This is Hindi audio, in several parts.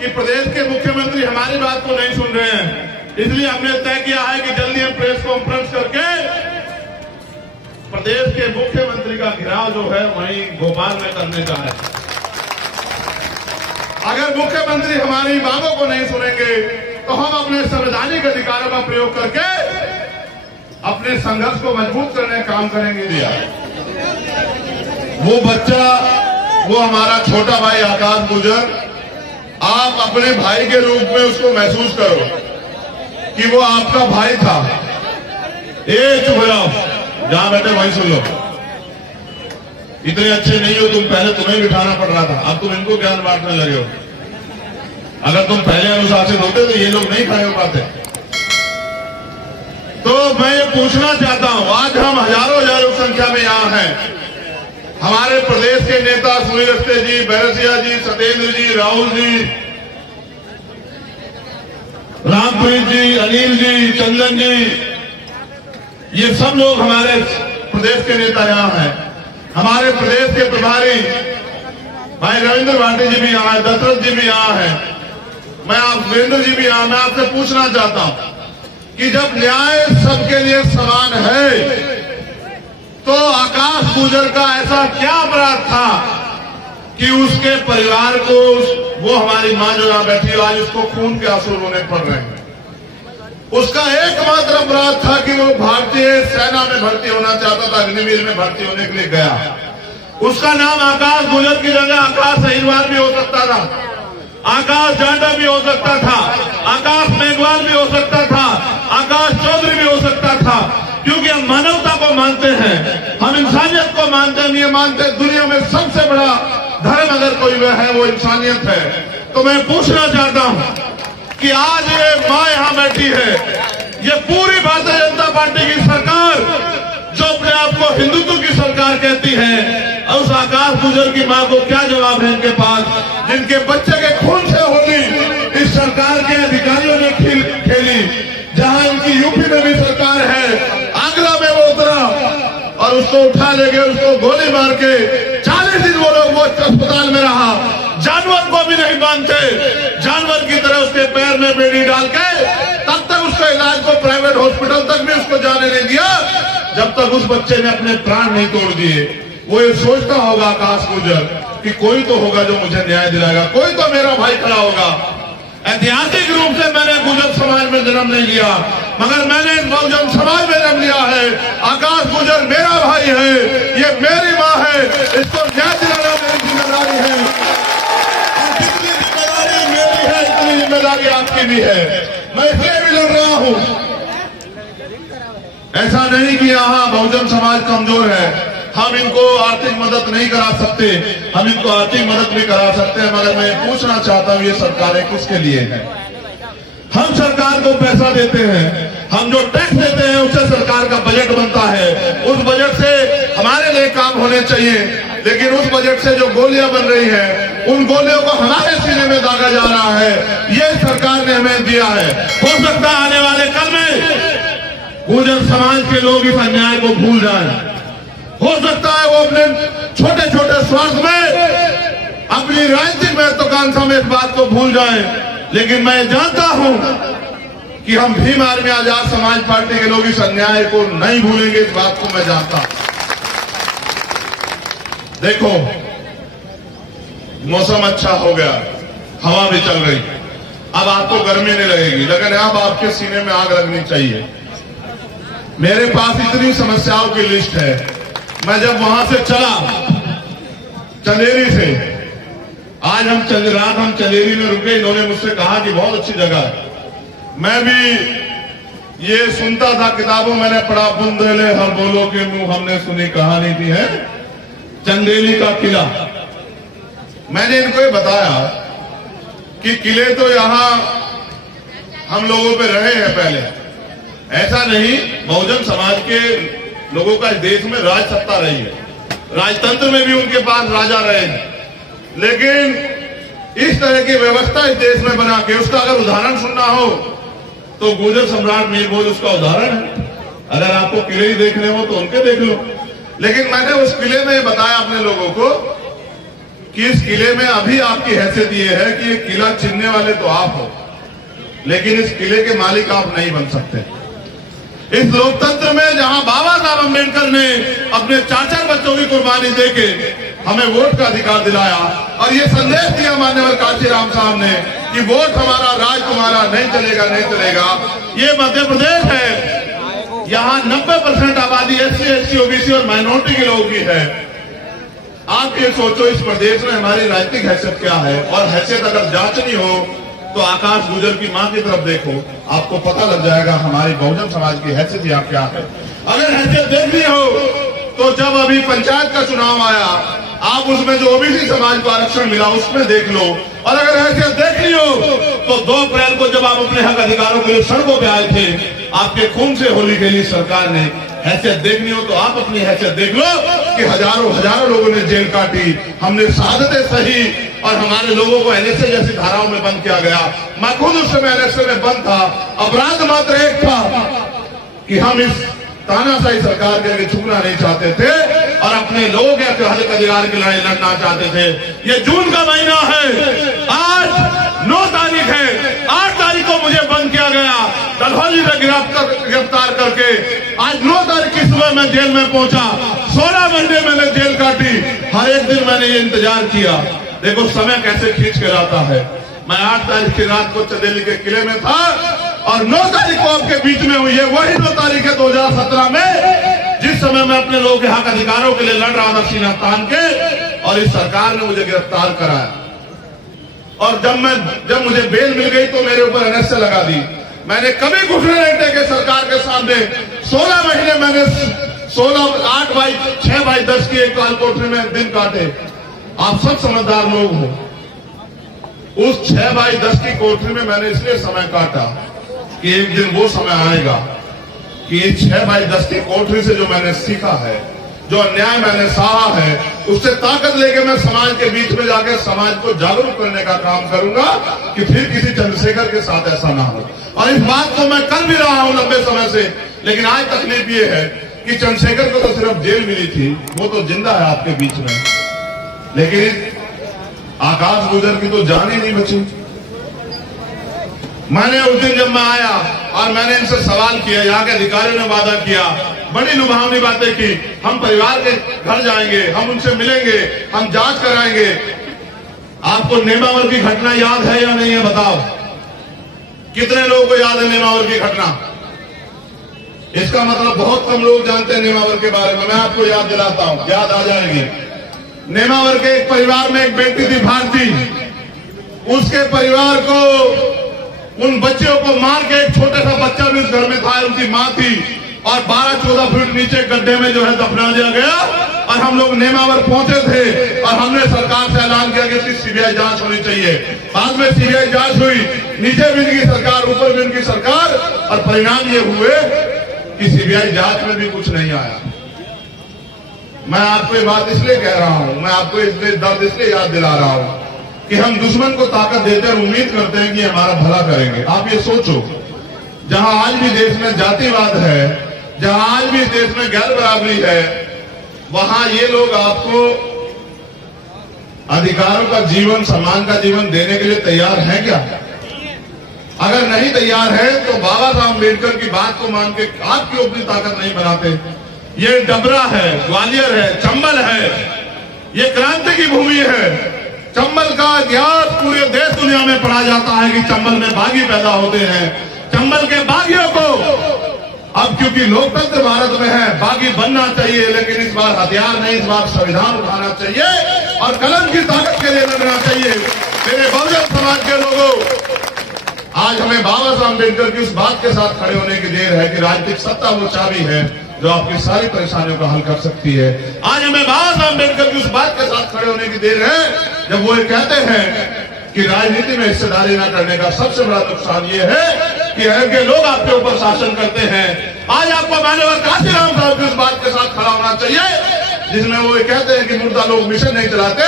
कि प्रदेश के मुख्यमंत्री हमारी बात को नहीं सुन रहे हैं, इसलिए हमने तय किया है कि जल्दी हम प्रेस कॉन्फ्रेंस करके प्रदेश के मुख्यमंत्री का घेराव जो है वहीं भोपाल में करने जा रहे हैं। अगर मुख्यमंत्री हमारी मांगों को नहीं सुनेंगे तो हम अपने संवैधानिक अधिकारों का प्रयोग करके अपने संघर्ष को मजबूत करने का काम करेंगे। वो बच्चा, वो हमारा छोटा भाई आकाश गुर्जर, आप अपने भाई के रूप में उसको महसूस करो कि वो आपका भाई था। चुप हो जाओ, जहां बैठे वहीं सुन लो। इतने अच्छे नहीं हो तुम, पहले तुम्हें बिठाना पड़ रहा था, अब तुम इनको ज्ञान बांटने लगे हो। अगर तुम पहले अनुशासित होते तो ये लोग नहीं खड़े हो पाते। तो मैं ये पूछना चाहता हूं, आज हम हजारों संख्या में यहां हैं। हमारे प्रदेश के नेता सुनील अवस्थी जी, बैरसिया जी, सत्येंद्र जी, राहुल जी, रामप्रीत जी, अनिल जी, चंदन जी, ये सब लोग हमारे प्रदेश के नेता यहां हैं। हमारे प्रदेश के प्रभारी भाई रविंद्र भाटी जी भी यहां हैं, दशरथ जी भी यहां हैं, वीरेंद्र जी भी यहां। मैं आपसे पूछना चाहता हूं कि जब न्याय सबके लिए समान है तो आकाश गुर्जर का ऐसा क्या अपराध था कि उसके परिवार को, वो हमारी मां जो यहां बैठी है आज उसको खून के आंसू रोने पड़ रहे हैं। उसका एकमात्र अपराध था कि वो भारतीय सेना में भर्ती होना चाहता था, अग्निवीर में भर्ती होने के लिए गया। उसका नाम आकाश गुर्जर की जगह आकाश अहिरवार भी हो सकता था, आकाश जांडा भी हो सकता था, आकाश मेघवाल भी हो सकता था, आकाश चौधरी भी हो सकता था, क्योंकि हम मानवता को मानते हैं, हम इंसानियत को मानते हैं। ये मानते हैं दुनिया में सबसे बड़ा धर्म अगर कोई है वो इंसानियत है। तो मैं पूछना चाहता हूं कि आज ये मां यहां बैठी है, ये पूरी भारतीय जनता पार्टी की सरकार जो अपने आप को हिंदुत्व की सरकार कहती है, और उस आकाश गुर्जर की मां को क्या जवाब है इनके पास, जिनके बच्चे के खून से होली इस सरकार के अधिकारियों ने खेली। जहां इनकी यूपी में भी सरकार है, आगरा में वो उतरा और उसको उठा ले गए, उसको गोली मार के 40 दिन वो लोग वो अस्पताल में रहा। जानवर को भी नहीं मानते, जानवर की तरह उसके पैर में बेड़ी डाल के तब तक उसका इलाज को प्राइवेट हॉस्पिटल तक भी उसको जाने नहीं दिया जब तक उस बच्चे ने अपने प्राण नहीं तोड़ दिए। वो ये सोचता होगा आकाश गुर्जर कि कोई तो होगा जो मुझे न्याय दिलाएगा, कोई तो मेरा भाई खड़ा होगा। ऐतिहासिक रूप से मैंने गुर्जर समाज में जन्म नहीं लिया, मगर मैंने बहुजन समाज में जन्म लिया है। आकाश गुर्जर मेरा भाई है, ये मेरी मां है, इसको न्याय दिलाना मेरी जिम्मेदारी है। और जितनी जिम्मेदारी मेरी है इतनी जिम्मेदारी आपकी भी है। मैं इसलिए भी लड़ रहा हूं। ऐसा नहीं कि यहाँ बहुजन समाज कमजोर है, हम इनको आर्थिक मदद नहीं करा सकते, हम इनको आर्थिक मदद भी करा सकते हैं, मगर मैं पूछना चाहता हूं ये सरकारें किसके लिए हैं? हम सरकार को पैसा देते हैं, हम जो टैक्स देते हैं उससे सरकार का बजट बनता है, उस बजट से हमारे लिए काम होने चाहिए। लेकिन उस बजट से जो गोलियां बन रही है, उन गोलियों को हमारे सीने में दागा जा रहा है, ये सरकार ने हमें दिया है। हो सकता है आने वाले कल में गुर्जर समाज के लोग इस अन्याय को भूल जाएं, हो सकता है वो अपने छोटे छोटे स्वार्थ में अपनी राजनीतिक महत्वाकांक्षा में इस बात को भूल जाएं। लेकिन मैं जानता हूं कि हम भीम आर्मी आजाद समाज पार्टी के लोग इस अन्याय को नहीं भूलेंगे, इस बात को मैं जानता हूं। देखो मौसम अच्छा हो गया, हवा भी चल रही, अब आपको गर्मी नहीं लगेगी, लेकिन अब आपके सीने में आग लगनी चाहिए। मेरे पास इतनी समस्याओं की लिस्ट है। मैं जब वहां से चला चंदेरी से, आज हम रात हम चंदेरी में रुके, इन्होंने मुझसे कहा कि बहुत अच्छी जगह है। मैं भी ये सुनता था किताबों, मैंने पढ़ा, बुंदेले हर बोलो के मुंह हमने सुनी कहानी थी है चंदेली का किला। मैंने इनको ये बताया कि किले तो यहां हम लोगों पे रहे हैं पहले, ऐसा नहीं, बहुजन समाज के लोगों का इस देश में राज सत्ता रही है, राजतंत्र में भी उनके पास राजा रहे हैं, लेकिन इस तरह की व्यवस्था इस देश में बना के उसका अगर उदाहरण सुनना हो तो गुर्जर सम्राट मीर भोज उसका उदाहरण है। अगर आपको किले ही देखने हो तो उनके देख लो। लेकिन मैंने उस किले में बताया अपने लोगों को कि इस किले में अभी आपकी हैसियत ये है कि ये किला छीनने वाले तो आप हो, लेकिन इस किले के मालिक आप नहीं बन सकते। इस लोकतंत्र में जहां बाबा साहब अम्बेडकर ने अपने 4-4 बच्चों की कुर्बानी देके हमें वोट का अधिकार दिलाया और ये संदेश दिया माननीय काशीराम साहब ने कि वोट हमारा, राज तुम्हारा, नहीं चलेगा, नहीं चलेगा। ये मध्य प्रदेश है, यहाँ 90% आबादी SC, ST, OBC और माइनॉरिटी के लोगों की है। आप ये सोचो इस प्रदेश में हमारी राजनीतिक हैसियत क्या है, और हैसियत अगर जांचनी हो तो आकाश गुजर की मां की तरफ देखो, आपको पता लग जाएगा हमारी बहुजन समाज की हैसियत यहाँ क्या है। अगर हैसियत देखनी हो तो जब अभी पंचायत का चुनाव आया, आप उसमें जो OBC समाज को आरक्षण मिला उसमें देख लो, और अगर हैसियत देखनी हो तो 2 अप्रैल को जब आप अपने हक अधिकारों के लिए सड़कों पे आए थे, आपके खून से होली खेली सरकार ने। हैसियत देखनी हो तो आप अपनी हैसियत देख लो कि हजारों लोगों ने जेल काटी, हमने शहादतें सही, और हमारे लोगों को NSA जैसी धाराओं में बंद किया गया। मैं खुद उस समय NSA में बंद था। अपराध मात्र एक था कि हम इस तानाशाही सरकार के आगे झुकना नहीं चाहते थे और अपने लोगों के हक अधिकार की लड़ाई लड़ना चाहते थे। ये जून का महीना है, आज 9 तारीख है, 8 तारीख को मुझे बंद किया गया डलहौजी में गिरफ्तार करके। आज 9 तारीख की सुबह मैं जेल में पहुंचा, 16 महीने मैंने जेल काटी, हर एक दिन मैंने ये इंतजार किया। देखो समय कैसे खींच के लाता है। मैं 8 तारीख की रात को चंदेली के किले में था और 9 तारीख को आपके बीच में हुई है। वही 9 तारीख है 2017 में, जिस समय मैं अपने लोगों के हक अधिकारों के लिए लड़ रहा था सीना तान के, और इस सरकार ने मुझे गिरफ्तार कराया। और जब मुझे बेल मिल गई तो मेरे ऊपर NSA लगा दी। मैंने कभी घुटने नहीं टेके सरकार के सामने। 16 महीने मैंने 6x10 की एक काल कोठरी में दिन काटे। आप सब समझदार लोग हो, उस 6x10 की कोठरी में मैंने इसलिए समय काटा कि एक दिन वो समय आएगा कि 6x10 की कोठरी से जो मैंने सीखा है, जो अन्याय मैंने सहा है, उससे ताकत लेके मैं समाज के बीच में जाकर समाज को जागरूक करने का काम करूंगा कि फिर किसी चंद्रशेखर के साथ ऐसा ना हो। और इस बात को मैं कर भी रहा हूं लंबे समय से, लेकिन आज तकलीफ ये है कि चंद्रशेखर को तो सिर्फ जेल मिली थी, वो तो जिंदा है आपके बीच में, लेकिन आकाश गुजर की तो जान ही नहीं बची। मैंने उस दिन जब मैं आया और मैंने इनसे सवाल किया, यहाँ के अधिकारियों ने वादा किया, बड़ी लुभावनी बातें की, हम परिवार के घर जाएंगे, हम उनसे मिलेंगे, हम जांच कराएंगे। आपको नेमावर की घटना याद है या नहीं है बताओ? कितने लोगों को याद है नेमावर की घटना? इसका मतलब बहुत कम लोग जानते हैं नेमावर के बारे में। मैं आपको याद दिलाता हूं, याद आ जाएगी। नेमावर के एक परिवार में एक बेटी थी भारती। उसके परिवार को, उन बच्चों को मार के, एक छोटा सा बच्चा भी उस घर में था, उनकी मां थी, और 12-14 फीट नीचे गड्ढे में जो है दफना दिया गया। और हम लोग नेमावर पहुंचे थे और हमने सरकार से ऐलान किया कि इसकी CBI जांच होनी चाहिए। बाद में CBI जांच हुई, नीचे भी इनकी सरकार, ऊपर भी इनकी सरकार, और परिणाम ये हुए कि CBI जांच में भी कुछ नहीं आया। मैं आपको ये बात इसलिए कह रहा हूं, मैं आपको इसलिए दर्द इसलिए याद दिला रहा हूं कि हम दुश्मन को ताकत देकर उम्मीद करते हैं कि हमारा भला करेंगे। आप ये सोचो, जहां आज भी देश में जातिवाद है, जहां आज भी देश में गैर बराबरी है, वहां ये लोग आपको अधिकारों का जीवन, सम्मान का जीवन देने के लिए तैयार हैं क्या? अगर नहीं तैयार है तो बाबा साहब अम्बेडकर की बात को मान के आप क्यों अपनी ताकत नहीं बनाते? ये डबरा है, ग्वालियर है, चंबल है, ये क्रांति की भूमि है। चंबल का इतिहास पूरे देश दुनिया में पढ़ा जाता है कि चंबल में बागी पैदा होते हैं। चंबल के बागियों को अब क्योंकि लोकतंत्र भारत में है, बागी बनना चाहिए, लेकिन इस बार हथियार नहीं, इस बार संविधान उठाना चाहिए और कलम की ताकत के लिए लड़ना चाहिए। मेरे बहुजन समाज के लोगों, आज हमें बाबा साहब अम्बेडकर की उस बात के साथ खड़े होने की देर है कि राजनीतिक सत्ता वो चाबी है जो आपकी सारी परेशानियों का हल कर सकती है। आज हमें बाबा साहब अम्बेडकर की उस बात के साथ खड़े होने की देर है जब वो ये कहते हैं कि राजनीति में हिस्सेदारी न करने का सबसे बड़ा नुकसान ये है कि अगर लोग आपके ऊपर शासन करते हैं। आज आपको माननीय काशीराम साहब की उस बात के साथ खड़ा होना चाहिए जिसमें वो ये कहते हैं कि मुर्दा लोग मिशन नहीं चलाते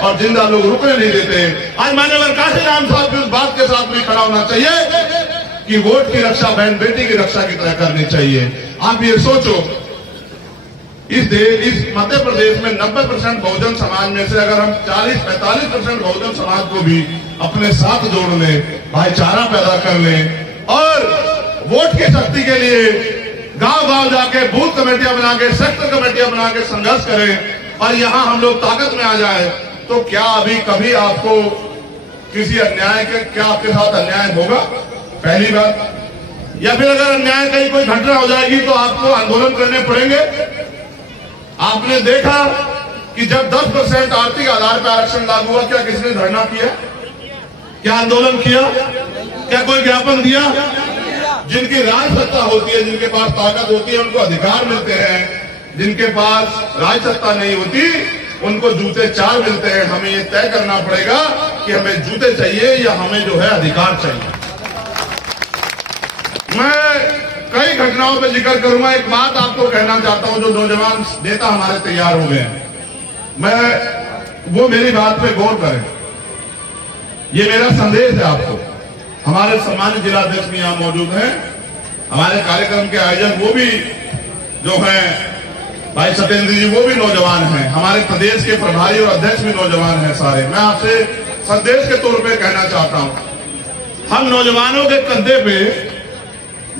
और जिंदा लोग रुकने नहीं देते। आज माननीय काशीराम साहब की उस बात के साथ भी खड़ा होना चाहिए कि वोट की रक्षा बहन बेटी की रक्षा की तरह करनी चाहिए। आप ये सोचो, इस मध्य प्रदेश में 90% बहुजन समाज में से अगर हम 40-45% बहुजन समाज को भी अपने साथ जोड़ लें, भाईचारा पैदा कर लें और वोट की शक्ति के लिए गांव-गांव जाके बूथ कमेटियां बना के, सेक्टर कमेटियां बना के संघर्ष करें और यहां हम लोग ताकत में आ जाए, तो क्या अभी कभी आपको किसी अन्याय के क्या आपके साथ अन्याय होगा? पहली बात। या फिर अगर अन्याय कहीं कोई घटना हो जाएगी तो आपको आंदोलन करने पड़ेंगे? आपने देखा कि जब 10% आर्थिक आधार पर आरक्षण लागू हुआ, क्या किसने धरना किया? क्या आंदोलन किया? क्या कोई ज्ञापन दिया? जिनकी राज सत्ता होती है, जिनके पास ताकत होती है, उनको अधिकार मिलते हैं। जिनके पास राज सत्ता नहीं होती, उनको जूते चार मिलते हैं। हमें ये तय करना पड़ेगा कि हमें जूते चाहिए या हमें जो है अधिकार चाहिए। मैं कई घटनाओं पे जिक्र करूंगा। एक बात आपको कहना चाहता हूं, जो नौजवान नेता हमारे तैयार हो गए हैं, वो मेरी बात पे गौर करें। ये मेरा संदेश है आपको। हमारे सम्मानित जिलाध्यक्ष भी यहां मौजूद हैं, हमारे कार्यक्रम के आयोजक वो भी जो हैं भाई सत्येंद्र जी, वो भी नौजवान हैं। हमारे प्रदेश के प्रभारी और अध्यक्ष भी नौजवान हैं सारे। मैं आपसे संदेश के तौर पे कहना चाहता हूं, हम नौजवानों के कंधे पे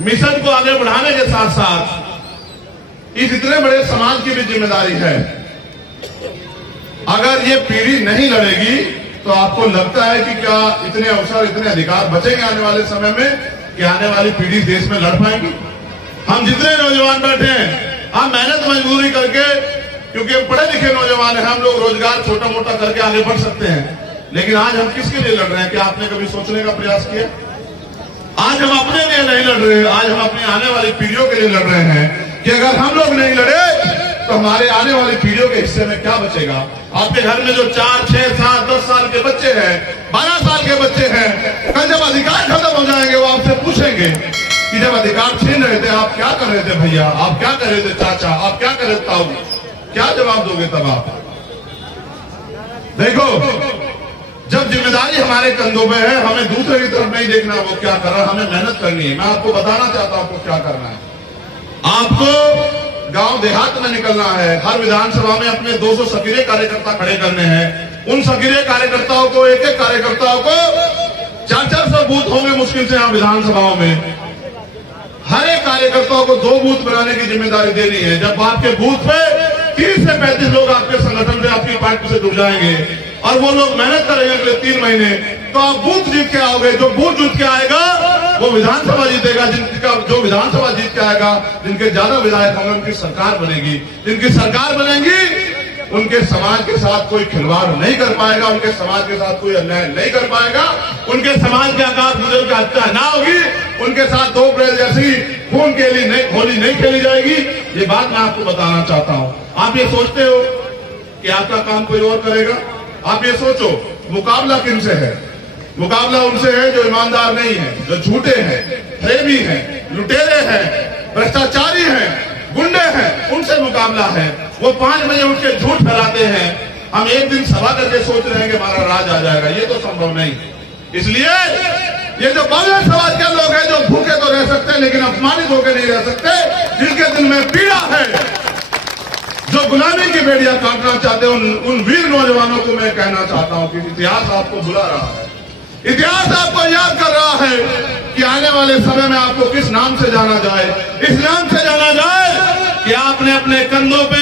मिशन को आगे बढ़ाने के साथ साथ इस इतने बड़े समाज की भी जिम्मेदारी है। अगर ये पीढ़ी नहीं लड़ेगी तो आपको लगता है कि क्या इतने अवसर, इतने अधिकार बचेंगे आने वाले समय में कि आने वाली पीढ़ी देश में लड़ पाएगी? हम जितने नौजवान बैठे हैं, हम मेहनत मजदूरी करके, क्योंकि हम पढ़े लिखे नौजवान हैं, हम लोग रोजगार छोटा मोटा करके आगे बढ़ सकते हैं। लेकिन आज हम किसके लिए लड़ रहे हैं? क्या आपने कभी सोचने का प्रयास किया? आज हम अपने लिए नहीं लड़ रहे, आज हम अपनी आने वाली पीढ़ियों के लिए लड़ रहे हैं कि अगर हम लोग नहीं लड़े तो हमारे आने वाली पीढ़ियों के हिस्से में क्या बचेगा? आपके घर में जो 4, 6, 7, 10 साल के बच्चे हैं, 12 साल के बच्चे हैं, कल जब अधिकार खत्म हो जाएंगे, वो आपसे पूछेंगे कि जब अधिकार छीन रहे थे आप क्या कर रहे थे भैया, आप क्या कर रहे थे चाचा, आप क्या कर रहे थे ताऊ? क्या जवाब दोगे तब आप? देखो, जब जिम्मेदारी हमारे कंधों पे है, हमें दूसरे की तरफ नहीं देखना वो क्या कर रहा है, हमें मेहनत करनी है। मैं आपको बताना चाहता हूं आपको क्या करना है। आपको गांव देहात में निकलना है। हर विधानसभा में अपने 200 सक्रिय कार्यकर्ता खड़े करने हैं। उन सक्रिय कार्यकर्ताओं को, एक एक कार्यकर्ताओं को 400-400 बूथ होंगे मुश्किल से यहाँ विधानसभाओं में। हर एक कार्यकर्ताओं को 2 बूथ बनाने की जिम्मेदारी देनी है। जब आपके बूथ पे 30 से 35 लोग आपके संगठन से, आपकी पार्टी से जुड़ जाएंगे और वो लोग मेहनत करेंगे अगले 3 महीने, तो आप बूथ जीत के आओगे। जो बूथ जीत के आएगा वो विधानसभा जीतेगा। जिनका जो विधानसभा जीत के आएगा, जिनके ज्यादा विधायक होंगे, उनकी सरकार बनेगी। जिनकी सरकार बनेगी, उनके समाज के साथ कोई खिलवाड़ नहीं कर पाएगा, उनके समाज के साथ कोई अन्याय नहीं कर पाएगा, उनके समाज के आकाश मुजल की हत्या ना होगी, उनके साथ 2 अप्रैल जैसी खून के लिए होली नहीं खेली जाएगी। ये बात मैं आपको बताना चाहता हूं। आप ये सोचते हो कि आपका काम कोई और करेगा? आप ये सोचो, मुकाबला किनसे है? मुकाबला उनसे है जो ईमानदार नहीं है, जो झूठे हैं, प्रेमी हैं, लुटेरे हैं, भ्रष्टाचारी हैं, गुंडे हैं, उनसे मुकाबला है। वो 5 बजे उठ के झूठ फैलाते हैं। हम एक दिन सभा करके सोच रहे हैं कि हमारा राज आ जाएगा, ये तो संभव नहीं। इसलिए ये जो बहुजन समाज के लोग हैं, जो भूखे तो रह सकते हैं लेकिन अपमानित होकर नहीं रह सकते, जिनके दिल में पीड़ा है, जो गुलामी की बेड़ियां काटना चाहते हैं, उन वीर नौजवानों को मैं कहना चाहता हूं कि इतिहास आपको बुला रहा है। इतिहास आपको याद कर रहा है कि आने वाले समय में आपको किस नाम से जाना जाए। इस नाम से जाना जाए कि आपने अपने कंधों पे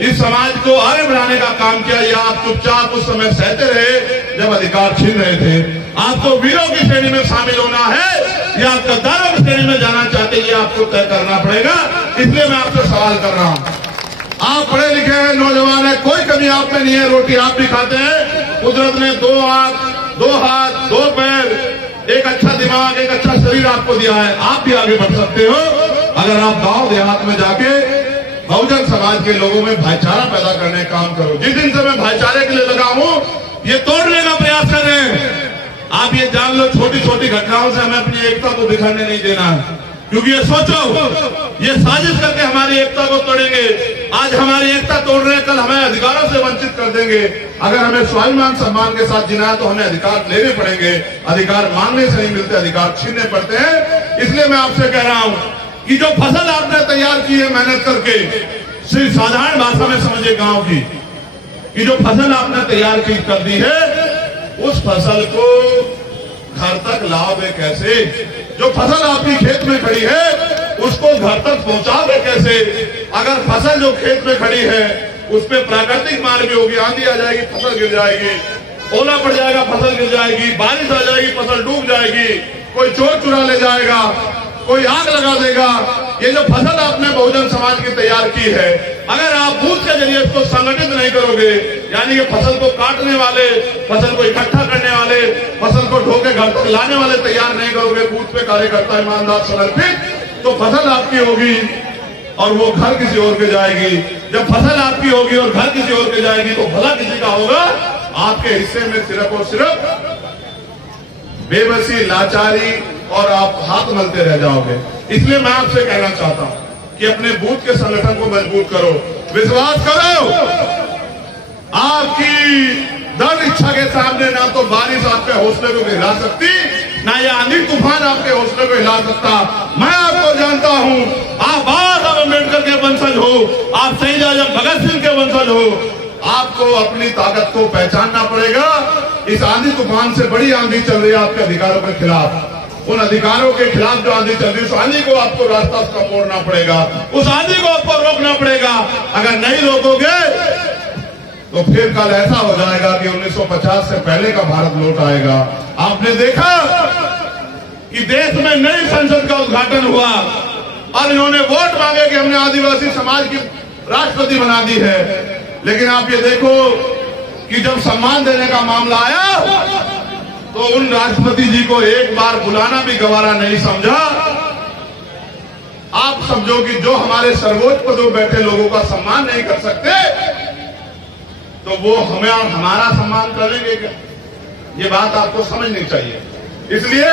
इस समाज को आगे बढ़ाने का काम किया, या आप चुपचाप उस समय सहते रहे जब अधिकार छीन रहे थे। आपको वीरों की श्रेणी में शामिल होना है या आप गद्दारों की श्रेणी में जाना चाहते हैं, ये आपको तय करना पड़ेगा। इसलिए मैं आपसे सवाल कर रहा हूं। आप पढ़े लिखे हैं, नौजवान है, कोई कमी आप में नहीं है, रोटी आप भी खाते हैं। कुदरत ने 2 आंख, 2 हाथ, 2 पैर, एक अच्छा दिमाग, एक अच्छा शरीर आपको दिया है। आप भी आगे बढ़ सकते हो अगर आप गांव देहात में जाके बहुजन समाज के लोगों में भाईचारा पैदा करने का काम करो। जिस दिन से मैं भाईचारे के लिए लगा हूं, ये तोड़ने का प्रयास कर रहे हैं। आप ये जान लो, छोटी छोटी घटनाओं से हमें अपनी एकता को बिखरने नहीं देना है, क्योंकि ये सोचो, ये साजिश करके हमारी एकता को तोड़ेंगे। आज हमारी एकता तोड़ रहे हैं, कल हमें अधिकारों से वंचित कर देंगे। अगर हमें स्वाभिमान सम्मान के साथ जीना है तो हमें अधिकार लेने पड़ेंगे। अधिकार मांगने से नहीं मिलते, अधिकार छीनने पड़ते हैं। इसलिए मैं आपसे कह रहा हूं कि जो फसल आपने तैयार की है मेहनत करके, सिर्फ साधारण भाषा में समझिए गांव की, कि जो फसल आपने तैयार की कर दी है, उस फसल को घर तक लाओगे कैसे? जो फसल आपकी खेत में खड़ी है उसको घर तक पहुंचाओगे कैसे? अगर फसल जो खेत में खड़ी है उस पर प्राकृतिक मार भी होगी, आंधी आ जाएगी फसल गिर जाएगी, ओला पड़ जाएगा फसल गिर जाएगी, बारिश आ जाएगी फसल डूब जाएगी, कोई चोर चुरा ले जाएगा, कोई आग लगा देगा। ये जो फसल आपने बहुजन समाज की तैयार की है, अगर आप बूथ के जरिए इसको संगठित नहीं करोगे, यानी कि फसल को काटने वाले, फसल को इकट्ठा करने वाले, फसल को ढोके घर तक लाने वाले तैयार नहीं करोगे, बूथ पे कार्यकर्ता ईमानदार समर्पित, तो फसल आपकी होगी और वो घर किसी और के जाएगी। जब फसल आपकी होगी और घर किसी और के जाएगी तो भला किसी का होगा? आपके हिस्से में सिर्फ और सिर्फ बेबसी, लाचारी और आप हाथ मलते रह जाओगे। इसलिए मैं आपसे कहना चाहता हूं कि अपने बूथ के संगठन को मजबूत करो, विश्वास करो। आपकी दृढ़ इच्छा के सामने ना तो बारिश आपके हौसले को हिला सकती, ना ये आंधी तूफान आपके हौसले को हिला सकता। मैं आपको जानता हूं, आप बाबा साहब अम्बेडकर के वंशज हो, आप शहीद आजम भगत सिंह के वंशज हो। आपको अपनी ताकत को पहचानना पड़ेगा। इस आंधी तूफान से बड़ी आंधी चल रही है आपके अधिकारों के खिलाफ। उन अधिकारों के खिलाफ जो आंधी चल रही है, उस आंधी को आपको रास्ता उसका मोड़ना पड़ेगा, उस आंधी को आपको रोकना पड़ेगा। अगर नहीं रोकोगे तो फिर कल ऐसा हो जाएगा कि 1950 से पहले का भारत लौट आएगा। आपने देखा कि देश में नई संसद का उद्घाटन हुआ और इन्होंने वोट मांगे कि हमने आदिवासी समाज की राष्ट्रपति बना दी है, लेकिन आप ये देखो कि जब सम्मान देने का मामला आया तो उन राष्ट्रपति जी को एक बार बुलाना भी गवारा नहीं समझा। आप समझो कि जो हमारे सर्वोच्च पदों बैठे लोगों का सम्मान नहीं कर सकते तो वो हमें और हमारा सम्मान करेंगे क्या? ये बात आपको समझनी चाहिए। इसलिए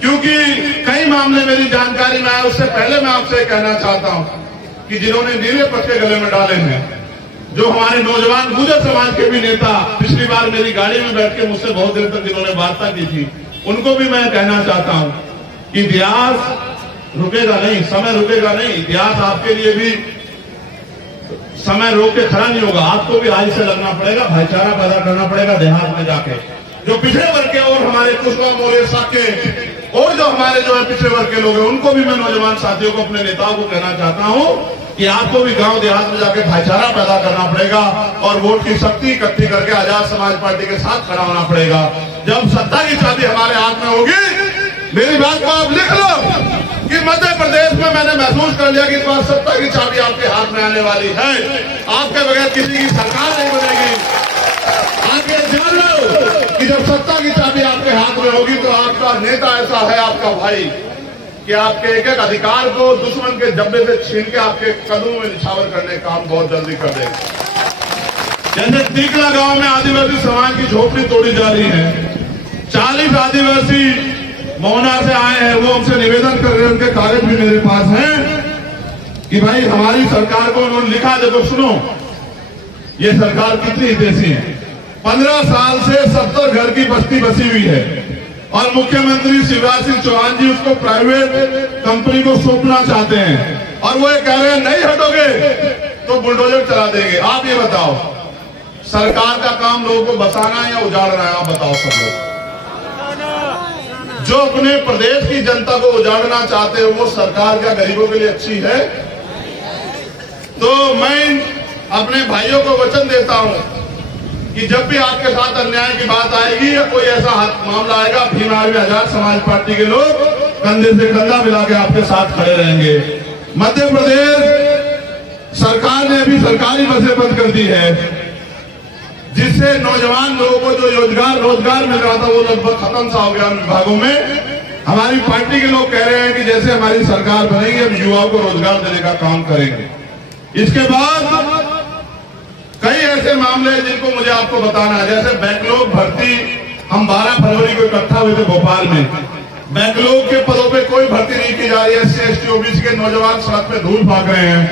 क्योंकि कई मामले मेरी जानकारी में आए, उससे पहले मैं आपसे कहना चाहता हूं कि जिन्होंने नीले पत्ते गले में डाले हैं, जो हमारे नौजवान गुर्जर समाज के भी नेता पिछली बार मेरी गाड़ी में बैठ के मुझसे बहुत देर तक जिन्होंने वार्ता की थी, उनको भी मैं कहना चाहता हूं कि इतिहास रुकेगा नहीं, समय रुकेगा नहीं। इतिहास आपके लिए भी समय रोक के खड़ा नहीं होगा। आपको भी आज से लगना पड़ेगा, भाईचारा पैदा करना पड़ेगा देहात में जाके। जो पिछड़े वर्ग के और हमारे कुशवाहा मौर्य साके और जो हमारे जो है पिछड़े वर्ग के लोग हैं, उनको भी मैं नौजवान साथियों को, अपने नेताओं को कहना चाहता हूं कि आपको भी गांव देहात में जाके भाईचारा पैदा करना पड़ेगा और वोट की शक्ति इकट्ठी करके आजाद समाज पार्टी के साथ खड़ा होना पड़ेगा। जब सत्ता की चाबी हमारे हाथ में होगी, मेरी बात को आप लिख लो कि मध्य प्रदेश में मैंने महसूस कर लिया कि इस बार सत्ता की चाबी आपके हाथ में आने वाली है। आपके बगैर किसी की सरकार नहीं बनेगी। आप ये जान लो कि जब सत्ता की चाबी आपके हाथ में होगी तो आपका नेता ऐसा है, आपका भाई, कि आपके एक एक अधिकार को दुश्मन के डब्बे से छीन के आपके कदमों में निछावर करने का काम बहुत जल्दी कर देगा। जैसे तीकला गांव में आदिवासी समाज की झोपड़ी तोड़ी जा रही है, 40 आदिवासी मोहना से आए हैं, वो हमसे निवेदन कर रहे हैं, उनके कागज भी मेरे पास हैं कि भाई हमारी सरकार को उन्होंने लिखा, देखो सुनो, ये सरकार कितनी हितैषी है। 15 साल से 70 घर की बस्ती बसी हुई है और मुख्यमंत्री शिवराज सिंह चौहान जी उसको प्राइवेट कंपनी को सौंपना चाहते हैं और वो ये कह रहे हैं नहीं हटोगे तो बुलडोजर चला देंगे। आप ये बताओ, सरकार का काम लोगों को बसाना है या उजाड़ना है? आप बताओ सब लोग। जो अपने प्रदेश की जनता को उजाड़ना चाहते हैं वो सरकार क्या गरीबों के लिए अच्छी है? तो मैं अपने भाइयों को वचन देता हूं कि जब भी आपके साथ अन्याय की बात आएगी या कोई ऐसा मामला आएगा, भीम आर्मी आजाद समाज पार्टी के लोग कंधे से कंधा मिला के आपके साथ खड़े रहेंगे। मध्य प्रदेश सरकार ने अभी सरकारी बसें बंद कर दी है, जिससे नौजवान लोगों को जो रोजगार मिल रहा था वो लगभग खत्म सा हो गया विभागों में। हमारी पार्टी के लोग कह रहे हैं कि जैसे हमारी सरकार बनेगी हम युवाओं को रोजगार देने का काम करेंगे। इसके बाद कई ऐसे मामले हैं जिनको मुझे आपको बताना है, जैसे बैकलॉग भर्ती। हम 12 फरवरी को इकट्ठा हुए थे भोपाल में। बैकलॉग के पदों पे कोई भर्ती नहीं की जा रही है। SC ST OBC के नौजवान सड़क पे धूल भाग रहे हैं।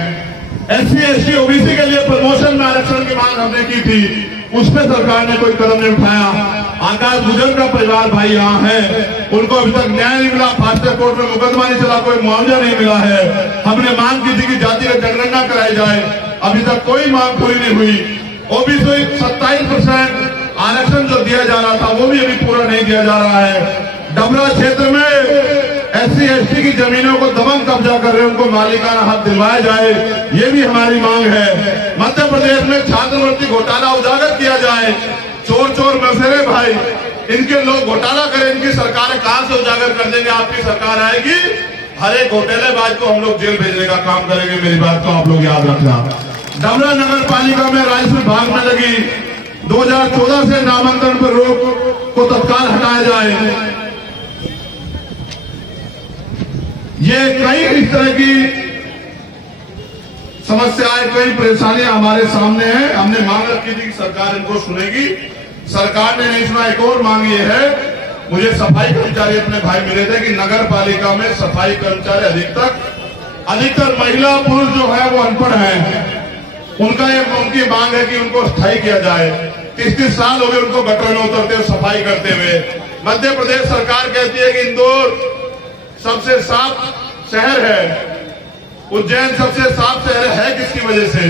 SC ST OBC के लिए प्रमोशन में आरक्षण की मांग हमने की थी, उस पर सरकार ने कोई कदम नहीं उठाया। आकाश गुजर का परिवार भाई यहाँ है, उनको अभी तक न्याय नहीं मिला, फास्टर कोर्ट में मुकदमा नहीं चला, कोई मुआवजा नहीं मिला है। हमने मांग की थी कि जाति का जनगणना कराई जाए, अभी तक कोई मांग पूरी नहीं हुई। ओबीसी 27% आरक्षण जो दिया जा रहा था वो भी अभी पूरा नहीं दिया जा रहा है। डबरा क्षेत्र में SC/ST की जमीनों को दबंग कब्जा कर रहे हैं, उनको मालिकाना हक दिलवाया जाए, ये भी हमारी मांग है। मध्य प्रदेश में छात्रवृत्ति घोटाला उजागर किया जाए, चोर चोर मसेरे भाई, इनके लोग घोटाला करें, इनकी सरकार कहां से उजागर कर देंगे। आपकी सरकार आएगी, हर एक घोटालेबाज को हम लोग जेल भेजने का काम करेंगे, मेरी बात को आप लोग याद रखना। डबरा नगर पालिका में राजस्व विभाग में लगी 2014 से नामांकन पर रोक को तत्काल हटाया जाए। ये कई इस तरह की समस्याएं, कई परेशानियां हमारे सामने हैं। हमने मांग रखी थी कि सरकार इनको सुनेगी, सरकार ने नहीं सुना। एक और मांग ये है, मुझे सफाई कर्मचारी अपने भाई मिले थे कि नगर पालिका में सफाई कर्मचारी अधिकतर महिला पुरुष जो है वो अनपढ़ हैं, उनकी मांग है कि उनको स्थायी किया जाए। 30 साल हो गए उनको गटर में उतरते हुए, सफाई करते हुए। मध्य प्रदेश सरकार कहती है कि इंदौर सबसे साफ शहर है, उज्जैन सबसे साफ शहर है, किसकी वजह से?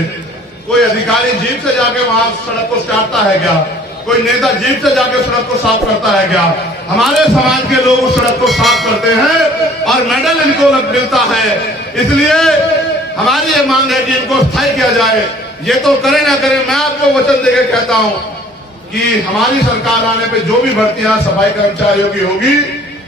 कोई अधिकारी जीप से जाके वहां सड़क को काटता है क्या? कोई नेता जीप से जाके सड़क को साफ करता है क्या? हमारे समाज के लोग उस सड़क को साफ करते हैं और मेडल इनको मिलता है। इसलिए हमारी ये मांग है कि इनको स्थायी किया जाए। ये तो करे ना करे, मैं आपको वचन देके कहता हूं कि हमारी सरकार आने पे जो भी भर्तियां सफाई कर्मचारियों की होगी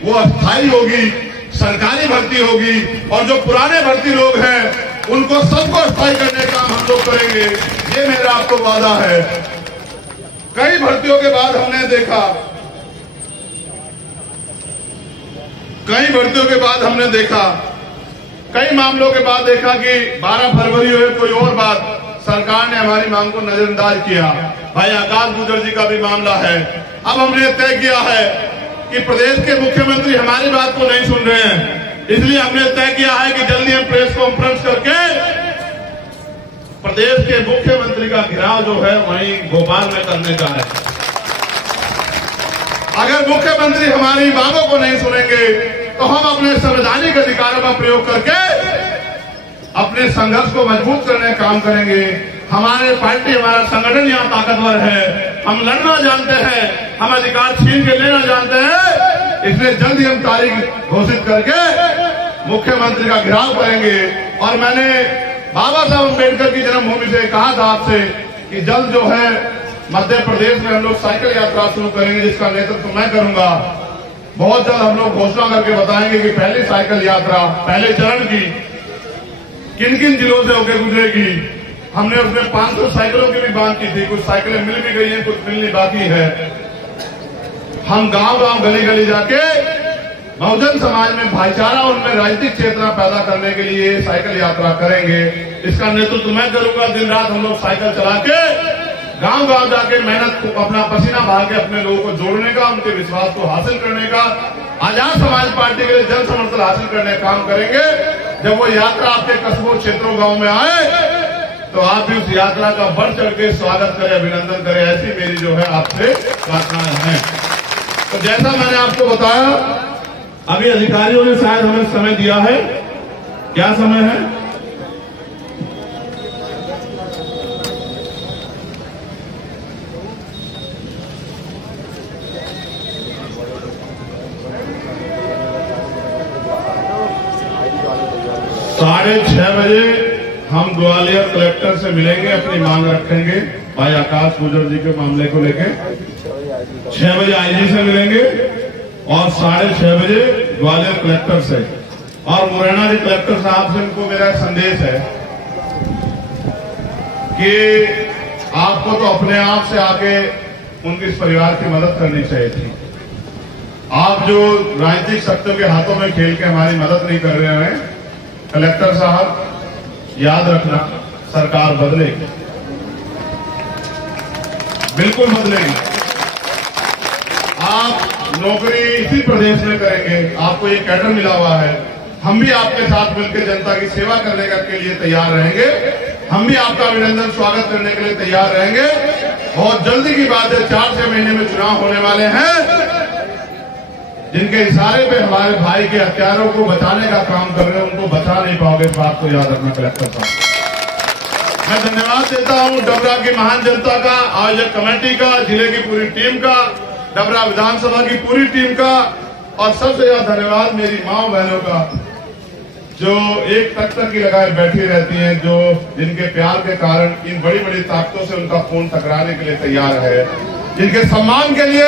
वो अस्थायी होगी, सरकारी भर्ती होगी, और जो पुराने भर्ती लोग हैं उनको सबको स्थायी करने का हम लोग करेंगे, ये मेरा आपको वादा है। कई भर्तियों के बाद हमने देखा, कई मामलों के बाद देखा कि 12 फरवरी हुए कोई और बात, सरकार ने हमारी मांग को नजरअंदाज किया। भाई आकाश गुजर जी का भी मामला है। अब हमने तय किया है कि प्रदेश के मुख्यमंत्री हमारी बात को नहीं सुन रहे हैं, इसलिए हमने तय किया है कि जल्दी हम प्रेस कॉन्फ्रेंस करके प्रदेश के मुख्यमंत्री का घेराव जो है वहीं भोपाल में करने का है। अगर मुख्यमंत्री हमारी बातों को नहीं सुनेंगे तो हम अपने संवैधानिक अधिकारों का प्रयोग करके अपने संघर्ष को मजबूत करने का काम करेंगे। हमारे पार्टी, हमारा संगठन यहाँ ताकतवर है, हम लड़ना जानते हैं, हम अधिकार छीन के लेना जानते हैं। इसलिए जल्दी हम तारीख घोषित करके मुख्यमंत्री का घेराव करेंगे। और मैंने बाबा साहब अम्बेडकर की जन्मभूमि से कहा था आपसे कि जल्द जो है मध्य प्रदेश में हम लोग साइकिल यात्रा शुरू करेंगे, जिसका नेतृत्व मैं करूंगा। बहुत जल्द हम लोग घोषणा करके बताएंगे कि पहली साइकिल यात्रा पहले चरण की किन किन जिलों से होकर गुजरेगी। हमने उसमें 500 साइकिलों की भी बात की थी, कुछ साइकिलें मिल भी गई हैं, कुछ मिलनी बाकी है। हम गांव गांव गली गली जाके बहुजन समाज में भाईचारा, उनमें राजनीतिक चेतना पैदा करने के लिए साइकिल यात्रा करेंगे। इसका नेतृत्व मैं करूंगा। दिन रात हम लोग साइकिल चला के गांव गांव जाके मेहनत, अपना पसीना बहा के अपने लोगों को जोड़ने का, उनके विश्वास को हासिल करने का, आजाद समाज पार्टी के लिए जन समर्थन हासिल करने का काम करेंगे। जब वो यात्रा आपके कस्बों, क्षेत्रों, गांव में आए तो आप भी उस यात्रा का बढ़ चढ़ के स्वागत करें, अभिनंदन करें, ऐसी मेरी जो है आपसे प्रार्थनाएं हैं। तो जैसा मैंने आपको बताया, अभी अधिकारियों ने शायद हमें समय दिया है। क्या समय है? साढ़े 6 बजे हम ग्वालियर कलेक्टर से मिलेंगे, अपनी मांग रखेंगे भाई आकाश गुजर जी के मामले को लेके। 6 बजे आईजी से मिलेंगे और 6:30 बजे ग्वालियर कलेक्टर से। और मुरैना जी कलेक्टर साहब से उनको मेरा संदेश है कि आपको तो अपने आप से आके उनके इस परिवार की मदद करनी चाहिए थी। आप जो राजनीतिक शक्तियों के हाथों में खेल के हमारी मदद नहीं कर रहे हैं, कलेक्टर साहब याद रखना, सरकार बदलेगी, बिल्कुल बदलेगी। आप नौकरी इसी प्रदेश में करेंगे, आपको ये कैडर मिला हुआ है। हम भी आपके साथ मिलकर जनता की सेवा करने के लिए तैयार रहेंगे। हम भी आपका अभिनंदन, स्वागत करने के लिए तैयार रहेंगे। बहुत जल्दी की बात है, 4-6 महीने में चुनाव होने वाले हैं, जिनके इशारे पे हमारे भाई के हत्यारों को बचाने का काम कर रहे हैं, उनको बचा नहीं पाओगे। इस बात को याद रखना कलेक्टर साहब। मैं धन्यवाद देता हूं डबरा की महान जनता का, आयोजक कमेटी का, जिले की पूरी टीम का, डबरा विधानसभा की पूरी टीम का, और सबसे ज्यादा धन्यवाद मेरी माँ बहनों का, जो एक तख्त की लगाए बैठी रहती हैं, जो जिनके प्यार के कारण इन बड़ी बड़ी ताकतों से उनका खून टकराने के लिए तैयार है, जिनके सम्मान के लिए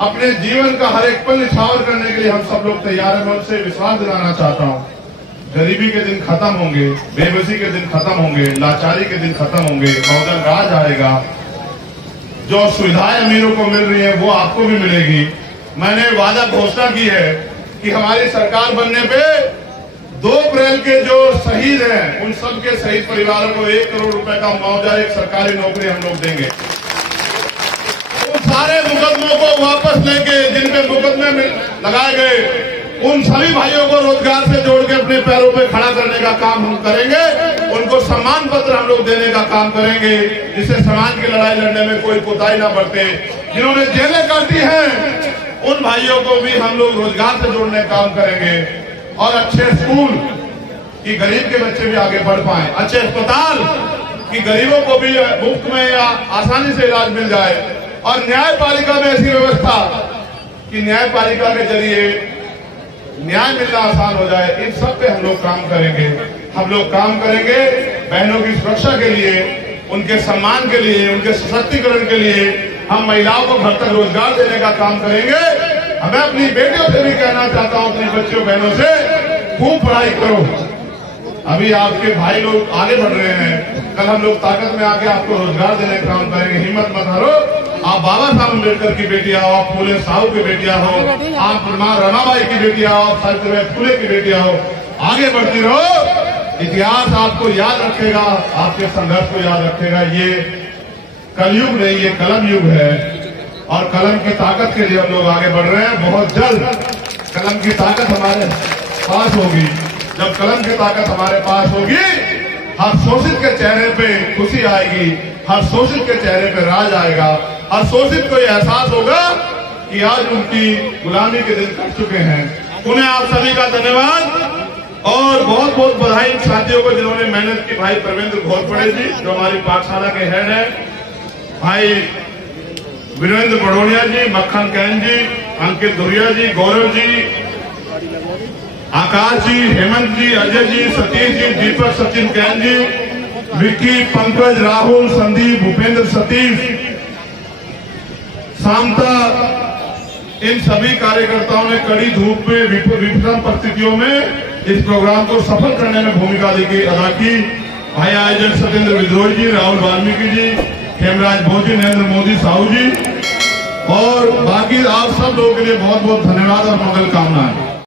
अपने जीवन का हर एक पल निछावर करने के लिए हम सब लोग तैयार हैं। मैं उनसे विश्वास दिलाना चाहता हूं, गरीबी के दिन खत्म होंगे, बेबसी के दिन खत्म होंगे, लाचारी के दिन खत्म होंगे, बहुजन राज आएगा। जो सुविधाएं अमीरों को मिल रही है वो आपको भी मिलेगी। मैंने वादा घोषणा की है कि हमारी सरकार बनने पे 2 अप्रैल के जो शहीद हैं उन सब के शहीद परिवारों को 1 करोड़ रुपए का मुआवजा, एक सरकारी नौकरी हम लोग देंगे। उन सारे मुकदमों को वापस लेके, जिन पे मुकदमे लगाए गए, उन सभी भाइयों को रोजगार से जोड़ के अपने पैरों पे खड़ा करने का काम हम करेंगे। उनको सम्मान पत्र हम लोग देने का काम करेंगे, जिससे समाज की लड़ाई लड़ने में कोई कोताही ना बरते। जिन्होंने जेलें काटी हैं उन भाइयों को भी हम लोग रोजगार से जोड़ने का काम करेंगे, और अच्छे स्कूल कि गरीब के बच्चे भी आगे बढ़ पाए, अच्छे अस्पताल कि गरीबों को भी मुफ्त में या आसानी से इलाज मिल जाए, और न्यायपालिका में ऐसी व्यवस्था कि न्यायपालिका के जरिए न्याय मिलना आसान हो जाए। इन सब पे हम लोग काम करेंगे। हम लोग काम करेंगे बहनों की सुरक्षा के लिए, उनके सम्मान के लिए, उनके सशक्तिकरण के लिए। हम महिलाओं को घर तक रोजगार देने का काम करेंगे। मैं अपनी बेटियों से भी कहना चाहता हूं, अपनी बच्चियों बहनों से, खूब पढ़ाई करो। अभी आपके भाई लोग आगे बढ़ रहे हैं, कल हम लोग ताकत में आके आपको रोजगार देने का काम करेंगे। हिम्मत मत हारो। आप बाबा साहब अम्बेडकर की बेटियां हो, आप फूले साहू की बेटियां हो, आप मां रमाबाई की बेटियां हो, आप सावित्रीबाई फूले की बेटियां हो, आगे बढ़ती रहो। इतिहास आपको याद रखेगा, आपके संघर्ष को याद रखेगा। ये कलयुग नहीं, ये कलम युग है, और कलम की ताकत के लिए हम लोग आगे बढ़ रहे हैं। बहुत जल्द कलम की ताकत हमारे पास होगी। जब कलम की ताकत हमारे पास होगी, हर शोषित के चेहरे पे खुशी आएगी, हर शोषित के चेहरे पे राज आएगा, हर शोषित को यह एहसास होगा कि आज उनकी गुलामी के दिन कट चुके हैं। उन्हें आप सभी का धन्यवाद और बहुत बहुत बधाई साथियों को जिन्होंने मेहनत की। भाई परवेंद्र घोरपड़े जी जो हमारी पाठशाला के हेड है, भाई वीरेंद्र बड़ोनिया जी, मक्खन कैन जी, अंकित धुरिया जी, गौरव जी, आकाश जी, हेमंत जी, अजय जी, सतीश जी, दीपक, सचिन कैन जी, विक्की, पंकज, राहुल, संदीप, भूपेंद्र, सतीश, शांता, इन सभी कार्यकर्ताओं ने कड़ी धूप में विषम परिस्थितियों में इस प्रोग्राम को सफल करने में भूमिका अदा की। भाई आयोजक सत्येंद्र विद्रोही जी, राहुल वाल्मीकि जी, हेमराज भोजी, नरेंद्र मोदी, साहू जी, और बाकी आप सब लोगों के लिए बहुत बहुत धन्यवाद और मंगल कामनाएं।